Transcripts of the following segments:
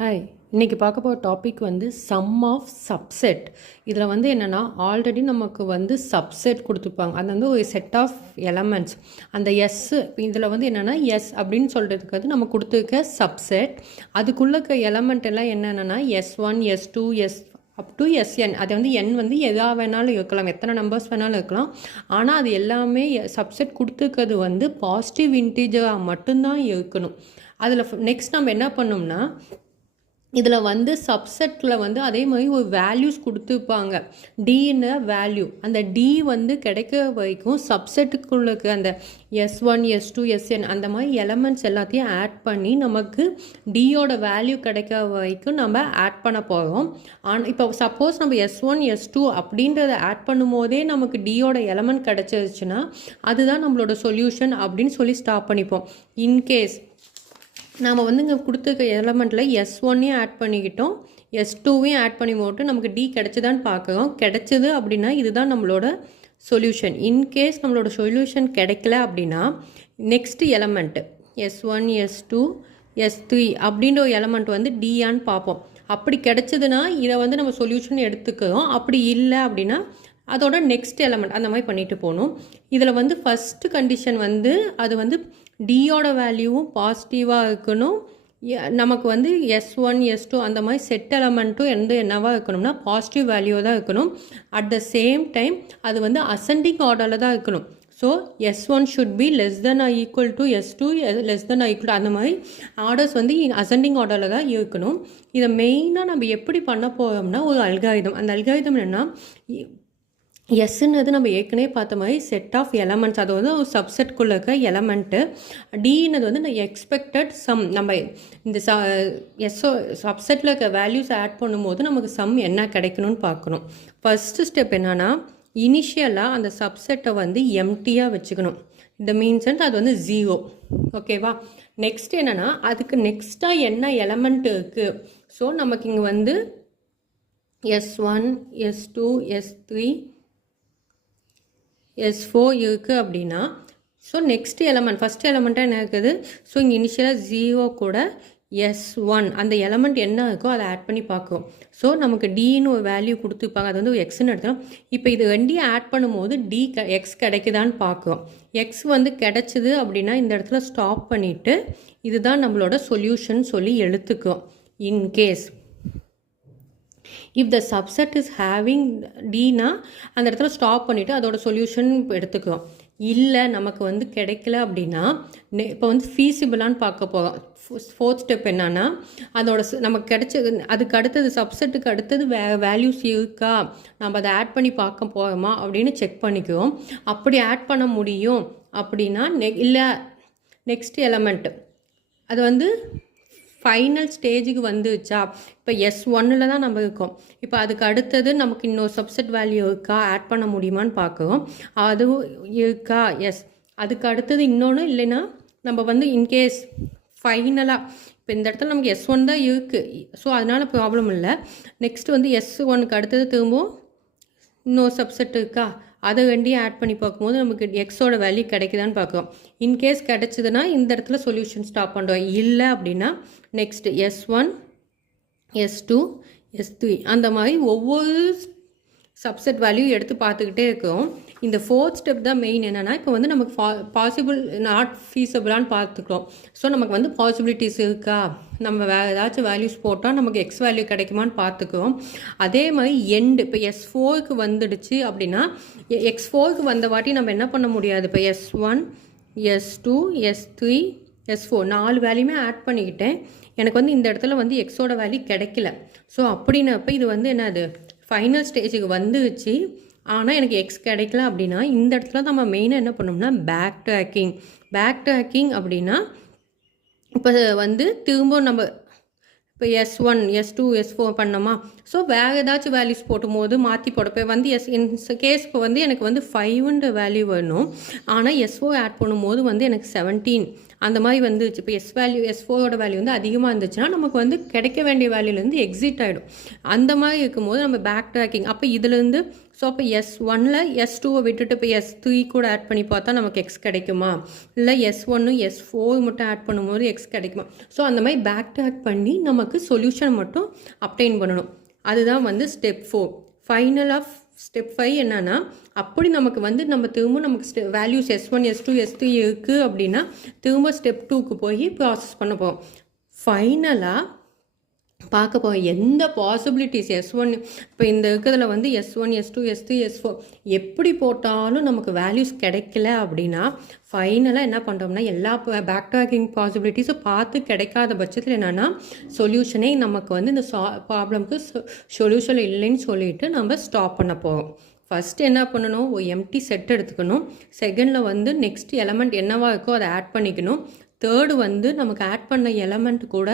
Hi, இன்றைக்கி பார்க்க போகிற டாபிக் வந்து சம் ஆஃப் சப்செட். இதில் வந்து என்னென்னா ஆல்ரெடி நமக்கு வந்து சப்செட் கொடுத்துருப்பாங்க. அது வந்து ஒரு செட் ஆஃப் எலமெண்ட்ஸ். அந்த எஸ்ஸு இதில் வந்து என்னென்னா எஸ் அப்படின்னு சொல்கிறதுக்கு வந்து நம்ம கொடுத்துருக்க சப்செட். அதுக்குள்ளே இருக்க எலமெண்ட் எல்லாம் என்னென்னா S1 S2 up to Sn. அது வந்து என் வந்து எதாக வேணாலும் இருக்கலாம், எத்தனை நம்பர்ஸ் வேணாலும் இருக்கலாம். ஆனால் அது எல்லாமே சப்செட் கொடுத்துருக்கிறது வந்து பாசிட்டிவ் இன்டீஜராக மட்டும்தான் இருக்கணும். அதில் நெக்ஸ்ட் நம்ம என்ன பண்ணோம்னா இதில் வந்து சப்செட்டில் வந்து அதே மாதிரி ஒரு வேல்யூஸ் கொடுத்துருப்பாங்க. டின்னு வேல்யூ, அந்த டி வந்து கிடைக்கிற வரைக்கும் சப்செட்டுக்குள்ள அந்த S1 S2 Sn அந்த மாதிரி எலமெண்ட்ஸ் எல்லாத்தையும் ஆட் பண்ணி நமக்கு டியோட வேல்யூ கிடைக்கிற வரைக்கும் நம்ம ஆட் பண்ண போகிறோம். ஆனால் இப்போ சப்போஸ் நம்ம S1 S2 அப்படின்றத ஆட் பண்ணும் போதே நமக்கு டியோட எலமெண்ட் கிடச்சிருச்சுன்னா அதுதான் நம்மளோட சொல்யூஷன் அப்படின்னு சொல்லி ஸ்டாப் பண்ணிப்போம். இன்கேஸ் நாம் வந்து இங்கே கொடுத்துருக்க எலமெண்ட்டில் S1ஐயும் ஆட் பண்ணிக்கிட்டோம், S2வையும் ஆட் பண்ணி போட்டு நமக்கு டி கிடச்சிதான்னு பார்க்குறோம். கிடச்சிது அப்படின்னா இதுதான் நம்மளோட சொல்யூஷன். இன்கேஸ் நம்மளோட சொல்யூஷன் கிடைக்கல அப்படின்னா next element S1 S2 S3 அப்படின்ற ஒரு எலமெண்ட் வந்து டியான்னு பார்ப்போம். அப்படி கிடச்சிதுன்னா இதை வந்து நம்ம சொல்யூஷன் எடுத்துக்கிறோம். அப்படி இல்லை அப்படின்னா அதோட நெக்ஸ்ட் எலமெண்ட் அந்த மாதிரி பண்ணிட்டு போகணும். இதில் வந்து ஃபஸ்ட்டு கண்டிஷன் வந்து அது வந்து டியோட வேல்யூவும் பாசிட்டிவாக இருக்கணும். நமக்கு வந்து S1 S2 அந்த மாதிரி செட் எலமெண்ட்டும் என்னவாக இருக்கணும்னா பாசிட்டிவ் வேல்யூ தான் இருக்கணும். அட் த சேம் டைம் அது வந்து அசெண்டிங் ஆர்டரில் தான் இருக்கணும். So S1 should be less than or equal to S2 less than or equal to அந்த மாதிரி ஆர்டர்ஸ் வந்து அசெண்டிங் ஆர்டரில் தான் இருக்கணும். இதை மெயினாக நம்ம எப்படி பண்ண போகிறோம்னா ஒரு அல்காரிதம். அந்த அல்காரிதம் என்னென்னா எஸ்ன்றது நம்ம ஏற்கனவே பார்த்த மாதிரி செட் ஆஃப் எலமெண்ட்ஸ், அது வந்து ஒரு சப்செட்குள்ளே இருக்க எலமெண்ட்டு. டின்றது வந்து நான் எக்ஸ்பெக்டட் சம். நம்ம இந்த சப்செட்டில் இருக்க வேல்யூஸ் ஆட் பண்ணும்போது நமக்கு சம் என்ன கிடைக்கணும்னு பார்க்கணும். ஃபஸ்ட்டு ஸ்டெப் என்னென்னா இனிஷியலாக அந்த சப்செட்டை வந்து எம்டியாக வச்சுக்கணும். இந்த மீன்ஸ் அது வந்து 0. ஓகேவா? நெக்ஸ்ட் என்னென்னா அதுக்கு நெக்ஸ்ட்டாக என்ன எலமெண்ட் இருக்குது. ஸோ நமக்கு இங்கே வந்து S1 S2 S3 S4 இருக்குது அப்படின்னா ஸோ நெக்ஸ்ட் எலமெண்ட் ஃபஸ்ட் எலமெண்ட்டாக என்ன இருக்குது. ஸோ இங்கே இனிஷியலாக 0 கூட S1 அந்த எலமெண்ட் என்ன இருக்கோ அதை ஆட் பண்ணி பார்க்கும். ஸோ நமக்கு டின்னு ஒரு வேல்யூ கொடுத்துருப்பாங்க, அது வந்து ஒரு எக்ஸ்ன்னு எடுத்தோம். இப்போ இது ரெண்டையும் ஆட் பண்ணும்போது எக்ஸ் கிடைக்குதான்னு பார்க்கும். எக்ஸ் வந்து கிடைச்சிது அப்படின்னா இந்த இடத்துல ஸ்டாப் பண்ணிவிட்டு இதுதான் நம்மளோட சொல்யூஷன் சொல்லி எடுத்துக்கும். In case if the subset is having டினா அந்த இடத்துல ஸ்டாப் பண்ணிவிட்டு அதோட சொல்யூஷன் எடுத்துக்கிறோம். இல்லை நமக்கு வந்து கிடைக்கல அப்படின்னா இப்போ வந்து ஃபீஸிபிளான்னு பார்க்க போகிறோம். ஃபோர்த் ஸ்டெப் என்னன்னா அதோட நமக்கு கிடைச்சது அதுக்கு அடுத்தது சப்செட்டுக்கு அடுத்தது வேல்யூஸ் இருக்கா, நம்ம அதை ஆட் பண்ணி பார்க்க போகிறோமா அப்படின்னு செக் பண்ணிக்குவோம். அப்படி ஆட் பண்ண முடியும் அப்படின்னா இல்லை நெக்ஸ்ட் எலமெண்ட்டு அது வந்து ஃபைனல் ஸ்டேஜுக்கு வந்துச்சா. இப்போ S1 தான் நம்ம இருக்கோம். இப்போ அதுக்கு அடுத்தது நமக்கு இன்னொரு சப்செட் வேல்யூ இருக்கா, ஆட் பண்ண முடியுமான்னு பார்க்குவோம். அதுவும் இருக்கா, எஸ். அதுக்கு அடுத்தது இன்னொன்று இல்லைன்னா நம்ம வந்து இன்கேஸ் ஃபைனலாக இப்போ இந்த இடத்துல நமக்கு S1 தான் இருக்குது, ஸோ அதனால் ப்ராப்ளம் இல்லை. நெக்ஸ்ட் வந்து S1க்கு அடுத்தது திரும்பவும் இன்னொரு சப்செட் இருக்கா, அதை ரெண்டையும் ஆட் பண்ணி பார்க்கும்போது நமக்கு எக்ஸோட வேல்யூ கிடைக்குதான்னு பார்க்குறோம். இன்கேஸ் கிடைச்சதுன்னா இந்த இடத்துல சொல்யூஷன் ஸ்டாப் பண்ணுறோம். இல்லை அப்படின்னா நெக்ஸ்ட் S1 S2 S3 அந்த மாதிரி ஒவ்வொரு சப்செட் வேல்யூ எடுத்து பார்த்துக்கிட்டே இருக்கோம். இந்த ஃபோர்த் ஸ்டெப் தான் மெயின். என்னென்னா இப்போ வந்து நமக்கு பாசிபிள் நாட் ஃபீஸபிளான்னு பார்த்துக்கிறோம். ஸோ நமக்கு வந்து பாசிபிலிட்டிஸ் இருக்கா, நம்ம ஏதாச்சும் வேல்யூஸ் போட்டால் நமக்கு எக்ஸ் வேல்யூ கிடைக்குமான்னு பார்த்துக்குவோம். அதே மாதிரி எண்டு இப்போ S4க்கு வந்துடுச்சு அப்படின்னா X4க்கு வந்த வாட்டி நம்ம என்ன பண்ண முடியாது. இப்போ S1 S2 S3 S4 4 வேல்யூமே add பண்ணிக்கிட்டேன். எனக்கு வந்து இந்த இடத்துல வந்து எக்ஸோட வேல்யூ கிடைக்கல. ஸோ அப்படின்னப்போ இது வந்து என்னது ஃபைனல் ஸ்டேஜுக்கு வந்துச்சு. ஆனால் எனக்கு எக்ஸ் கிடைக்கல அப்படின்னா இந்த இடத்துல நம்ம மெயினாக என்ன பண்ணோம்னா பேக் ட்ராக்கிங் அப்படின்னா இப்போ வந்து திரும்ப நம்ம இப்போ S1 S2 S4 பண்ணோமா, ஸோ வேறு ஏதாச்சும் வேல்யூஸ் போட்டும்போது மாற்றி போட்டப்போ வந்து கேஸ்க்கு வந்து எனக்கு வந்து 5ன்ற வேல்யூ வேணும். ஆனால் S4 ஆட் பண்ணும்போது வந்து எனக்கு 17 அந்த மாதிரி வந்துச்சு. இப்போ S4ஓட வேல்யூ வந்து அதிகமாக இருந்துச்சுன்னா நமக்கு வந்து கிடைக்க வேண்டிய வேல்யூலேருந்து எக்ஸிட் ஆகிடும். அந்த மாதிரி இருக்கும்போது நம்ம பேக் ட்ராக்கிங் அப்போ இதுலேருந்து ஸோ அப்போ S1ல் S2வை விட்டுட்டு இப்போ S3 கூட ஆட் பண்ணி பார்த்தா நமக்கு எக்ஸ் கிடைக்குமா, இல்லை S1 S4 மட்டும் ஆட் பண்ணும்போது எக்ஸ் கிடைக்குமா. ஸோ அந்த மாதிரி பேக் ட்ராக் பண்ணி நமக்கு சொல்யூஷன் மட்டும் அப்டைன் பண்ணணும். அதுதான் வந்து ஸ்டெப் 4. ஃபைனலாக ஸ்டெப் 5 என்னன்னா, அப்படி நமக்கு வந்து நம்ம திரும்ப நமக்கு வேல்யூஸ் S1 S2 S3 இருக்குது அப்படின்னா திரும்ப ஸ்டெப் 2க்கு போய் ப்ராசஸ் பண்ண போகிறோம். ஃபைனலாக பார்க்க போகிறோம் எந்த பாசிபிலிட்டிஸ் S1 இப்போ இந்த இருக்கிறதுல வந்து S1 S2 S3 S4 எப்படி போட்டாலும் நமக்கு வேல்யூஸ் கிடைக்கல அப்படின்னா ஃபைனலாக என்ன பண்ணுறோம்னா எல்லா பேக் ட்ராக்கிங் பாசிபிலிட்டிஸும் பார்த்து கிடைக்காத பட்சத்தில் என்னென்னா சொல்யூஷனே நமக்கு வந்து இந்த ப்ராப்ளம்க்கு சொல்யூஷன் இல்லைன்னு சொல்லிட்டு நம்ம ஸ்டாப் பண்ண போகிறோம். ஃபஸ்ட்டு என்ன பண்ணணும், ஒரு எம்டி செட் எடுத்துக்கணும். செகண்டில் வந்து நெக்ஸ்ட் எலமெண்ட் என்னவா இருக்கோ அதை ஆட் பண்ணிக்கணும். தேர்டு வந்து நமக்கு ஆட் பண்ண எலமெண்ட் கூட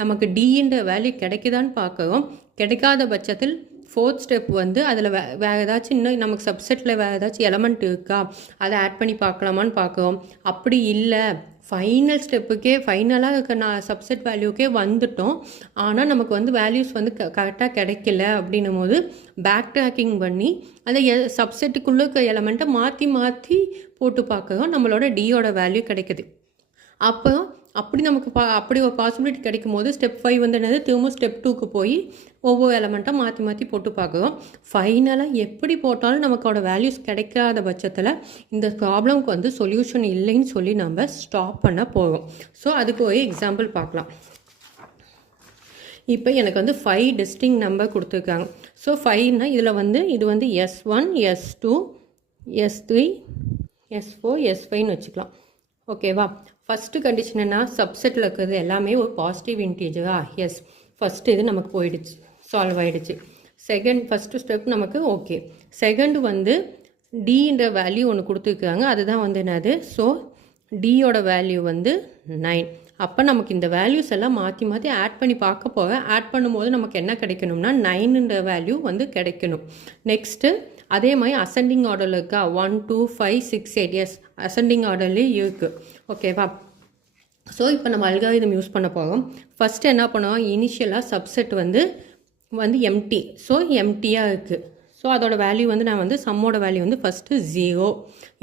நமக்கு டின்ற வேல்யூ கிடைக்குதான்னு பார்க்குறோம். கிடைக்காத பட்சத்தில் ஃபோர்த் ஸ்டெப் வந்து அதில் வேறு ஏதாச்சும் இன்னும் நமக்கு சப்செட்டில் வேறு ஏதாச்சும் எலமெண்ட் இருக்கா அதை ஆட் பண்ணி பார்க்கலாமான்னு பார்க்குறோம். அப்படி இல்லை, ஃபைனல் ஸ்டெப்புக்கே ஃபைனலாக இருக்க நான் சப்செட் வேல்யூக்கே வந்துட்டோம், ஆனால் நமக்கு வந்து வேல்யூஸ் வந்து கரெக்டாக கிடைக்கல அப்படின்னும் போது பேக் ட்ராக்கிங் பண்ணி அந்த சப்செட்டுக்குள்ளே இருக்க எலமெண்ட்டை மாற்றி மாற்றி போட்டு பார்க்குறோம். நம்மளோட டியோட வேல்யூ கிடைக்குது. அப்போ அப்படி நமக்கு அப்படி ஒரு பாசிபிலிட்டி கிடைக்கும் போது ஸ்டெப் 5 வந்து என்னது, திரும்ப ஸ்டெப் 2க்கு போய் ஒவ்வொரு எலமெண்ட்டாக மாற்றி மாற்றி போட்டு பார்க்குறோம். ஃபைனலாக எப்படி போட்டாலும் நமக்கோட வேல்யூஸ் கிடைக்காத பட்சத்தில் இந்த ப்ராப்ளம்க்கு வந்து சொல்யூஷன் இல்லைன்னு சொல்லி நம்ம ஸ்டாப் பண்ண போகிறோம். ஸோ அதுக்கு ஒரு எக்ஸாம்பிள் பார்க்கலாம். இப்போ எனக்கு வந்து 5 டிஸ்டிங் நம்பர் கொடுத்துருக்காங்க. ஸோ 5னா இதில் வந்து இது வந்து S1 S2 S3 S4 S5ன்னு வச்சுக்கலாம். ஓகேவா. ஃபஸ்ட்டு கண்டிஷன் என்ன, சப்செட்டில் இருக்கிறது எல்லாமே ஒரு பாசிட்டிவ் இன்டீஜரா, எஸ். ஃபஸ்ட்டு இது நமக்கு போயிடுச்சு, சால்வ் ஆகிடுச்சு. ஃபஸ்ட்டு ஸ்டெப் நமக்கு ஓகே. செகண்டு வந்து டின்ற வேல்யூ ஒன்று கொடுத்துருக்காங்க, அதுதான் வந்து என்னது, ஸோ டியோட வேல்யூ வந்து 9. அப்போ நமக்கு இந்த வேல்யூஸ் எல்லாம் மாற்றி மாற்றி ஆட் பண்ணி பார்க்க போக ஆட் பண்ணும்போது நமக்கு என்ன கிடைக்கணும்னா 9ன்ற வேல்யூ வந்து கிடைக்கணும். நெக்ஸ்ட்டு அதே மாதிரி அசெண்டிங் ஆர்டரில் இருக்கா, 1 2 5 6 8, எஸ் அசெண்டிங் ஆர்டர்லேயே இருக்குது. ஓகேவா. ஸோ இப்போ நம்ம அல்காரிதம் யூஸ் பண்ண போகிறோம். ஃபஸ்ட்டு என்ன பண்ணுவோம், இனிஷியலாக சப்செட் வந்து எம்டி, ஸோ எம்டியாக இருக்குது. ஸோ அதோட வேல்யூ வந்து நான் வந்து சம்மோட வேல்யூ வந்து ஃபஸ்ட்டு 0,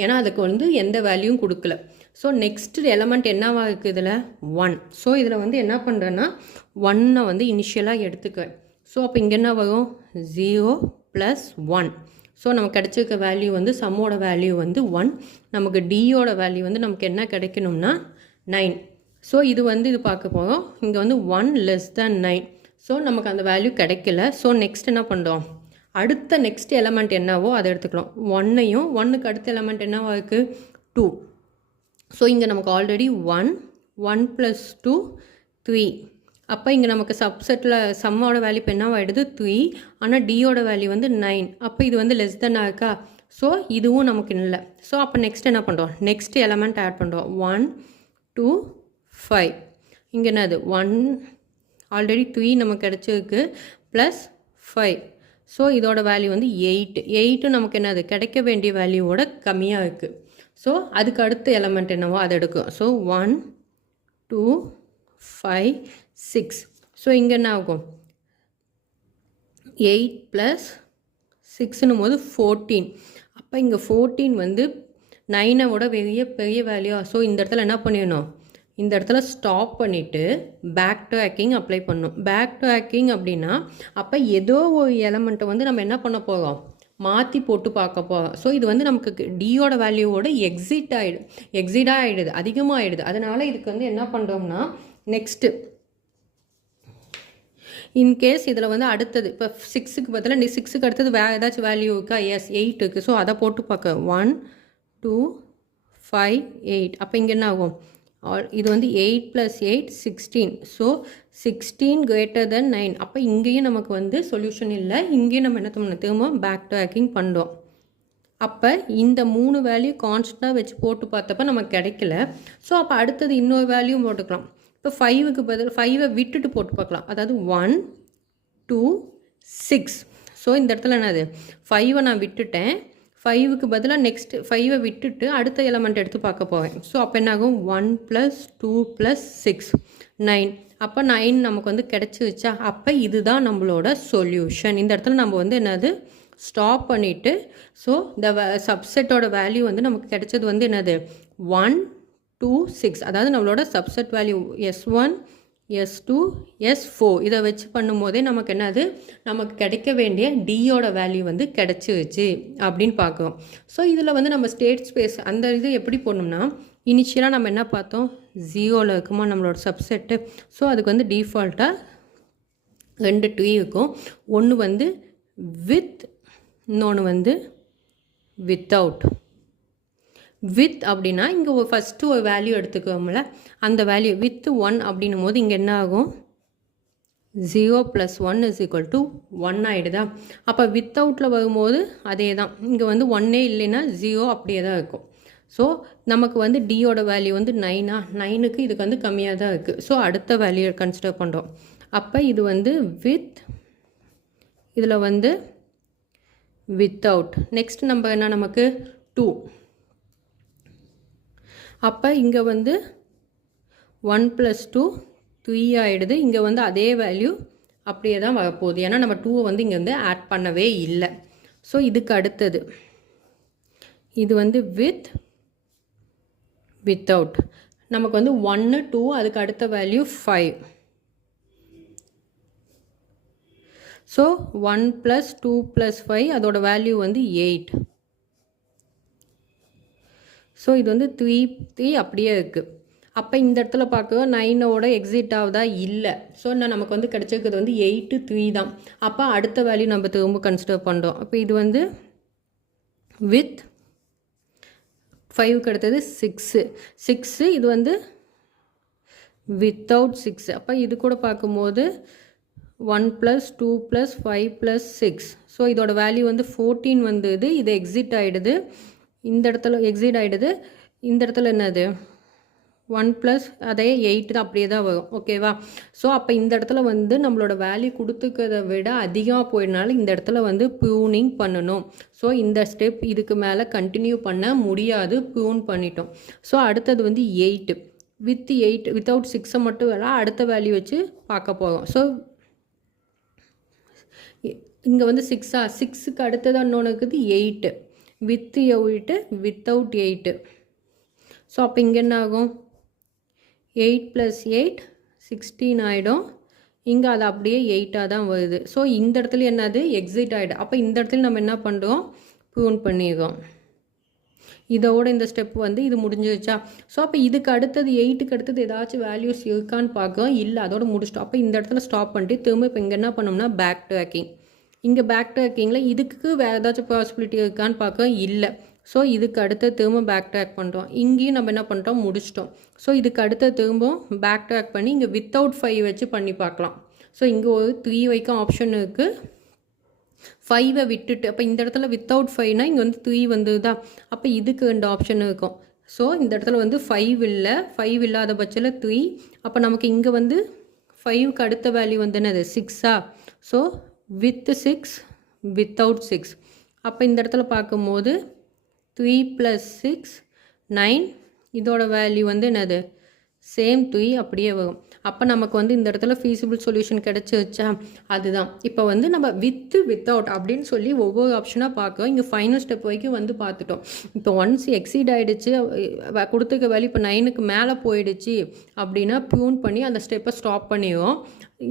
ஏன்னா அதுக்கு வந்து எந்த வேல்யூவும் கொடுக்கல. ஸோ நெக்ஸ்ட்டு எலமெண்ட் என்னவாக இருக்குது இதில் 1. ஸோ இதில் வந்து என்ன பண்ணுறேன்னா 1 வந்து இனிஷியலாக எடுத்துக்குவேன். ஸோ அப்போ இங்கே என்ன வரும், 0 + 1. ஸோ நமக்கு கிடச்சிருக்க வேல்யூ வந்து சம்மோட வேல்யூ வந்து 1. நமக்கு டியோட வேல்யூ வந்து நமக்கு என்ன கிடைக்கணும்னா 9. ஸோ இது வந்து இது பார்க்க போகிறோம். இங்கே வந்து 1 < 9. ஸோ நமக்கு அந்த வேல்யூ கிடைக்கல. ஸோ நெக்ஸ்ட் என்ன பண்ணுறோம், அடுத்த நெக்ஸ்ட் எலமெண்ட் என்னவோ அதை எடுத்துக்கலாம். 1ஐயும் 1க்கு அடுத்த எலமெண்ட் என்னவா இருக்குது 2. ஸோ இங்கே நமக்கு ஆல்ரெடி 1 1 + 2 3. அப்போ இங்கே நமக்கு சப்செட்டில் சம்மோட வேல்யூ இப்போ என்னவாகிடுது 3, ஆனால் டியோட வேல்யூ வந்து 9. அப்போ இது வந்து <> இருக்கா. ஸோ இதுவும் நமக்கு இல்லை. ஸோ அப்போ நெக்ஸ்ட் என்ன பண்ணுறோம், நெக்ஸ்ட் எலமெண்ட் ஆட் பண்ணுறோம். 1 2 5. இங்கே என்னது 1 ஆல்ரெடி 3 நமக்கு கிடச்சிருக்கு +5. ஸோ இதோட வேல்யூ வந்து 8. 8 நமக்கு என்னது கிடைக்க வேண்டிய வேல்யூவோட கம்மியாக இருக்குது. ஸோ அதுக்கு அடுத்த எலமெண்ட் என்னவோ அதை எடுக்கும். ஸோ 1 2 5 6. ஸோ இங்கே என்ன ஆகும், 8 + 6ன்னும் போது 14. அப்போ இங்கே 14 வந்து 9ஐ விட பெரிய வேல்யூ. ஸோ இந்த இடத்துல என்ன பண்ணிடணும், இந்த இடத்துல ஸ்டாப் பண்ணிவிட்டு பேக் ட்ராக்கிங் அப்ளை பண்ணணும். பேக் ட்ராக்கிங் அப்படின்னா அப்போ ஏதோ ஒரு எலமெண்ட்டை வந்து நம்ம என்ன பண்ண போகிறோம், மாற்றி போட்டு பார்க்க போகிறோம். ஸோ இது வந்து நமக்கு டியோட வேல்யூவோட எக்ஸிடாக ஆகிடுது, அதிகமாக ஆகிடுது. அதனால் இதுக்கு வந்து என்ன பண்ணுறோம்னா நெக்ஸ்ட்டு இன்கேஸ் இதில் வந்து அடுத்தது இப்போ 6க்கு பதிலாக 6க்கு அடுத்தது வேறு ஏதாச்சும் வேல்யூ இருக்கா, எஸ் 8 இருக்குது. ஸோ அதை போட்டு பார்க்க 1 2 5 8. அப்போ இங்கே என்ன ஆகும், இது வந்து 8 + 8 16. ஸோ 16 > 9. அப்போ இங்கேயும் நமக்கு வந்து சொல்யூஷன் இல்லை. இங்கேயும் நம்ம என்ன பண்ணணும், திரும்ப பேக் ட்ராக்கிங் பண்ணுறோம். அப்போ இந்த 3 வேல்யூ கான்ஸ்டண்ட்டாக வச்சு போட்டு பார்த்தப்ப நமக்கு கிடைக்கல. ஸோ அப்போ அடுத்தது இன்னொரு வேல்யூ போட்டுக்கலாம். இப்போ 5க்கு பதில் 5ஐ விட்டுட்டு போட்டு பார்க்கலாம். அதாவது 1 2 6. ஸோ இந்த இடத்துல என்னது 5ஐ நான் விட்டுட்டேன். 5க்கு பதிலாக நெக்ஸ்ட் 5ஐ விட்டுட்டு அடுத்த எலமெண்ட் எடுத்து பார்க்க போவேன். ஸோ அப்போ என்ன ஆகும், 1 + 2 + 6 9. அப்போ 9 நமக்கு வந்து கிடச்சிருச்சா. அப்போ இதுதான் நம்மளோட சொல்யூஷன். இந்த இடத்துல நம்ம வந்து என்னது ஸ்டாப் பண்ணிவிட்டு ஸோ இந்த சப்செட்டோட வேல்யூ வந்து நமக்கு கிடைச்சது வந்து என்னது 1 2 6, அதாவது நம்மளோட subset value S1 S2 S4 இதை வச்சு பண்ணும்போதே நமக்கு என்னது நமக்கு கிடைக்க வேண்டிய டியோட வேல்யூ வந்து கிடைச்சிருச்சு அப்படின்னு பார்க்குறோம். ஸோ இதில் வந்து நம்ம ஸ்டேட் ஸ்பேஸ் அந்த இது எப்படி போடணும்னா இனிஷியலாக நம்ம என்ன பார்த்தோம் 0ல் இருக்குமா நம்மளோட சப்செட்டு. ஸோ அதுக்கு வந்து டிஃபால்ட்டாக 2 ட்ரீ இருக்கும். ஒன்று வந்து வித், இன்னொன்று வந்து வித்தவுட். வித் அப்படின்னா இங்கே ஃபஸ்ட்டு ஒரு வேல்யூ எடுத்துக்கோம்ல, அந்த வேல்யூ வித் 1 அப்படின்னும் போது இங்கே என்ன ஆகும் 0 + 1 = 1 ஆகிடுதா. அப்போ வித்தவுட்டில் வரும்போது அதே தான், இங்கே வந்து 1 இல்லைன்னா 0 அப்படியே தான் இருக்கும். ஸோ நமக்கு வந்து டியோட வேல்யூ வந்து 9, 9க்கு இதுக்கு வந்து கம்மியாக தான் இருக்குது. ஸோ அடுத்த வேல்யூ கன்சிடர் பண்ணுறோம். அப்போ இது வந்து வித், இதில் வந்து வித்தவுட். நெக்ஸ்ட் நம்ம என்ன நமக்கு 2. அப்போ இங்கே வந்து 1 + 2 3 ஆகிடுது. இங்கே வந்து அதே வேல்யூ அப்படியே தான் வரப்போகுது, ஏன்னா நம்ம 2 வந்து இங்கே வந்து ஆட் பண்ணவே இல்லை. ஸோ இதுக்கு அடுத்தது இது வந்து வித்தவுட். நமக்கு வந்து 1 2 அதுக்கு அடுத்த வேல்யூ 5. ஸோ 1 + 2 + 5 அதோட வேல்யூ வந்து 8. ஸோ இது வந்து 3 அப்படியே இருக்குது. அப்போ இந்த இடத்துல பார்க்க 9ஓட எக்ஸிட் ஆகுதா இல்லை. ஸோ நமக்கு வந்து கிடச்சிருக்கிறது வந்து 8 3 தான். அப்போ அடுத்த வேல்யூ நம்ம திரும்ப கன்சிடர் பண்ணுறோம். அப்போ இது வந்து வித் 5க்கு அடுத்தது 6. இது வந்து வித்தவுட் 6. அப்போ இது கூட பார்க்கும்போது 1 + 2 + 5 + 6. ஸோ இதோட வேல்யூ வந்து 14 வந்தது. இது எக்ஸிட் ஆகிடுது, இந்த இடத்துல எக்ஸிட் ஆகிடுது. இந்த இடத்துல என்னது 1 + அதே 8 தான், அப்படியே தான் வரும். ஓகேவா. ஸோ அப்போ இந்த இடத்துல வந்து நம்மளோட வேல்யூ கொடுத்துக்கிறத விட அதிகமாக போயிடனால இந்த இடத்துல வந்து ப்ரூனிங் பண்ணணும். ஸோ இந்த ஸ்டெப் இதுக்கு மேலே கண்டினியூ பண்ண முடியாது, ப்ரூன் பண்ணிட்டோம். ஸோ அடுத்தது வந்து 8 வித் 8 வித்தவுட் 6 மட்டும் வேலை அடுத்த வேல்யூ வச்சு பார்க்க போகிறோம். ஸோ இங்கே வந்து 6க்கு அடுத்தது இன்னொன்று இருக்குது 8 வித் 8 வித்தவுட் 8. ஸோ அப்போ இங்கே என்ன ஆகும் 8 + 8 16 ஆகிடும். இங்கே அது அப்படியே 8ஆக தான் வருது. ஸோ இந்த இடத்துல என்னது எக்ஸிட் ஆகிடும். அப்போ இந்த இடத்துல நம்ம என்ன பண்ணுறோம் ப்ரூன் பண்ணிடுறோம். இதோட இந்த ஸ்டெப் வந்து இது முடிஞ்சிருச்சா. ஸோ அப்போ இதுக்கு அடுத்தது 8க்கு அடுத்தது ஏதாச்சும் வேல்யூஸ் இருக்கான்னு பார்க்குறோம். இல்லை, அதோட முடிச்சிட்டோம். அப்போ இந்த இடத்துல ஸ்டாப் பண்ணிட்டு திரும்ப இப்போ இங்கே என்ன பண்ணோம்னா பேக் ட்ராக்கிங். இங்கே பேக் ட்ராக்கிங்கில் இதுக்கு வேறு ஏதாச்சும் பாசிபிலிட்டி இருக்கான்னு பார்க்க இல்லை. ஸோ இதுக்கு அடுத்த திரும்ப பேக் ட்ராக் பண்ணுறோம். இங்கேயும் நம்ம என்ன பண்ணிட்டோம் முடிச்சிட்டோம். ஸோ இதுக்கு அடுத்த திரும்பவும் பேக் ட்ராக் பண்ணி இங்கே வித்தவுட் 5 வச்சு பண்ணி பார்க்கலாம். ஸோ இங்கே ஒரு 3 வைக்கும் ஆப்ஷன் இருக்குது, 5 விட்டுட்டு. அப்போ இந்த இடத்துல வித்தவுட் 5னா இங்கே வந்து 3 வந்துதா. அப்போ இதுக்கு 2 ஆப்ஷன் இருக்கும். ஸோ இந்த இடத்துல வந்து 5 இல்லை, 5 இல்லாத பட்சத்தில் 3. அப்போ நமக்கு இங்கே வந்து 5க்கு அடுத்த வேல்யூ வந்து என்னது 6. So with 6 without 6. அப்போ இந்த இடத்துல பார்க்கும்போது 3 + 6 9. இதோட வேல்யூ வந்து என்னது சேம் 3 அப்படியே வரும். அப்போ நமக்கு வந்து இந்த இடத்துல ஃபீஸிபிள் சொல்யூஷன் கிடச்சிருச்சா. அதுதான் இப்போ வந்து நம்ம வித்தவுட் அப்படின்னு சொல்லி ஒவ்வொரு ஆப்ஷனாக பார்க்குறோம். இங்கே ஃபைனல் ஸ்டெப் வரைக்கும் வந்து பார்த்துட்டோம். இப்போ ஒன்ஸ் எக்ஸீட் ஆகிடுச்சு, கொடுத்துக்க வேல்யூ இப்போ 9க்கு மேலே போயிடுச்சு அப்படின்னா ப்ரூன் பண்ணி அந்த ஸ்டெப்பை ஸ்டாப் பண்ணிடுவோம்.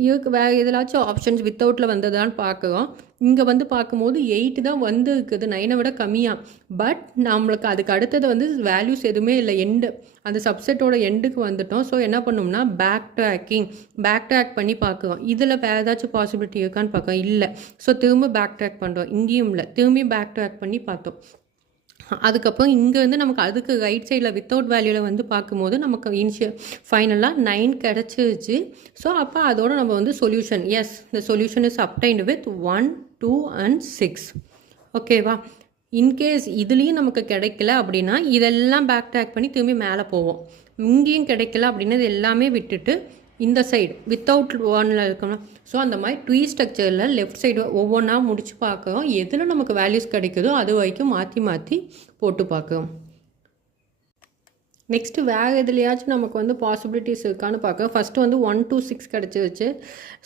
இதுக்கு வேறு எதாச்சும் ஆப்ஷன்ஸ் வித்தவுட்டில் வந்ததான்னு பார்க்குறோம். இங்கே வந்து பார்க்கும்போது 8 தான் வந்து இருக்குது, 9ஐ விட கம்மியாக. பட் நம்மளுக்கு அதுக்கு அடுத்தது வந்து வேல்யூஸ் எதுவுமே இல்லை, எண்டு அந்த சப்செட்டோட எண்டுக்கு வந்துட்டோம். ஸோ என்ன பண்ணோம்னா பேக் ட்ராக் பண்ணி பார்க்குறோம். இதில் வேறு ஏதாச்சும் பாசிபிலிட்டி இருக்கான்னு பார்க்குறோம். இல்லை. ஸோ திரும்ப பேக் ட்ராக் பண்ணுறோம். இங்கேயும் இல்லை, திரும்பியும் பேக் ட்ராக் பண்ணி பார்த்தோம். அதுக்கப்புறம் இங்கே வந்து நமக்கு அதுக்கு ரைட் சைடில் வித்தவுட் வேல்யூவில் வந்து பார்க்கும்போது நமக்கு ஃபைனலாக 9 கிடச்சிருச்சு. ஸோ அப்போ அதோட நம்ம வந்து சொல்யூஷன் எஸ் இந்த solution is obtained with 1 2 and 6. ஓகேவா. இன்கேஸ் இதுலேயும் நமக்கு கிடைக்கல அப்படின்னா இதெல்லாம் பேக் ட்ராக் பண்ணி திரும்பி மேலே போவோம். இங்கேயும் கிடைக்கல அப்படின்னா இது எல்லாமே விட்டுட்டு இந்த சைடு வித்தவுட் 1ல் இருக்கணும். ஸோ அந்த மாதிரி ட்ரீ ஸ்ட்ரக்சரில் லெஃப்ட் சைடு ஒவ்வொன்றா முடிச்சு பார்க்குறோம். எதில் நமக்கு வேல்யூஸ் கிடைக்குதோ அது வரைக்கும் மாற்றி போட்டு பார்க்குறோம். நெக்ஸ்ட்டு வேறு எதுலையாச்சும் நமக்கு வந்து பாசிபிலிட்டிஸ் இருக்கான்னு பார்க்க ஃபஸ்ட்டு வந்து 1 to 6 கிடச்சிருச்சு.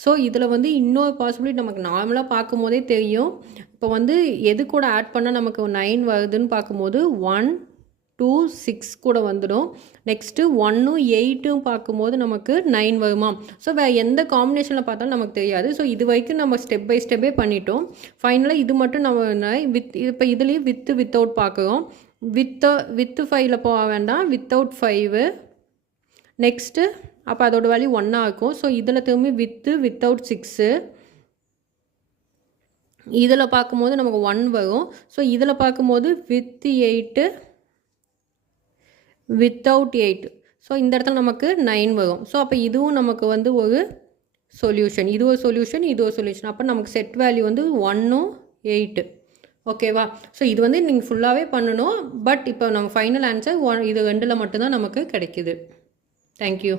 ஸோ இதில் வந்து இன்னொரு பாசிபிலிட்டி நமக்கு நார்மலாக பார்க்கும்போதே தெரியும். இப்போ வந்து எது கூட ஆட் பண்ணால் நமக்கு 9 வருதுன்னு பார்க்கும்போது 1 2 6 கூட வந்துடும். நெக்ஸ்ட்டு 1 8 பார்க்கும்போது நமக்கு 9 வருமா. ஸோ வேறு எந்த காம்பினேஷனில் பார்த்தாலும் நமக்கு தெரியாது. ஸோ இது வரைக்கும் நம்ம ஸ்டெப் பை ஸ்டெப்பே பண்ணிட்டோம். ஃபைனலாக இது மட்டும் நம்ம இப்போ இதுலேயும் வித்தவுட் பார்க்குறோம். வித்து 5ல் போக வேண்டாம், வித்தவுட் 5. நெக்ஸ்ட்டு அப்போ அதோட வேல்யூ 1 இருக்கும். ஸோ இதில் திரும்பி வித்தவுட் 6. இதில் பார்க்கும்போது நமக்கு 1 வரும். ஸோ இதில் பார்க்கும்போது வித் 8 வித்தவுட் 8. ஸோ இந்த இடத்துல நமக்கு 9 வரும். ஸோ அப்போ இதுவும் நமக்கு வந்து ஒரு சொல்யூஷன். இது ஒரு சொல்யூஷன், இது ஒரு சொல்யூஷன். அப்போ நமக்கு செட் வேல்யூ வந்து 1 8. ஓகேவா. ஸோ இது வந்து நீங்கள் ஃபுல்லாகவே பண்ணணும். பட் இப்போ நம்ம ஃபைனல் ஆன்சர் இது 2ல் மட்டும்தான் நமக்கு கிடைக்குது. தேங்க்யூ.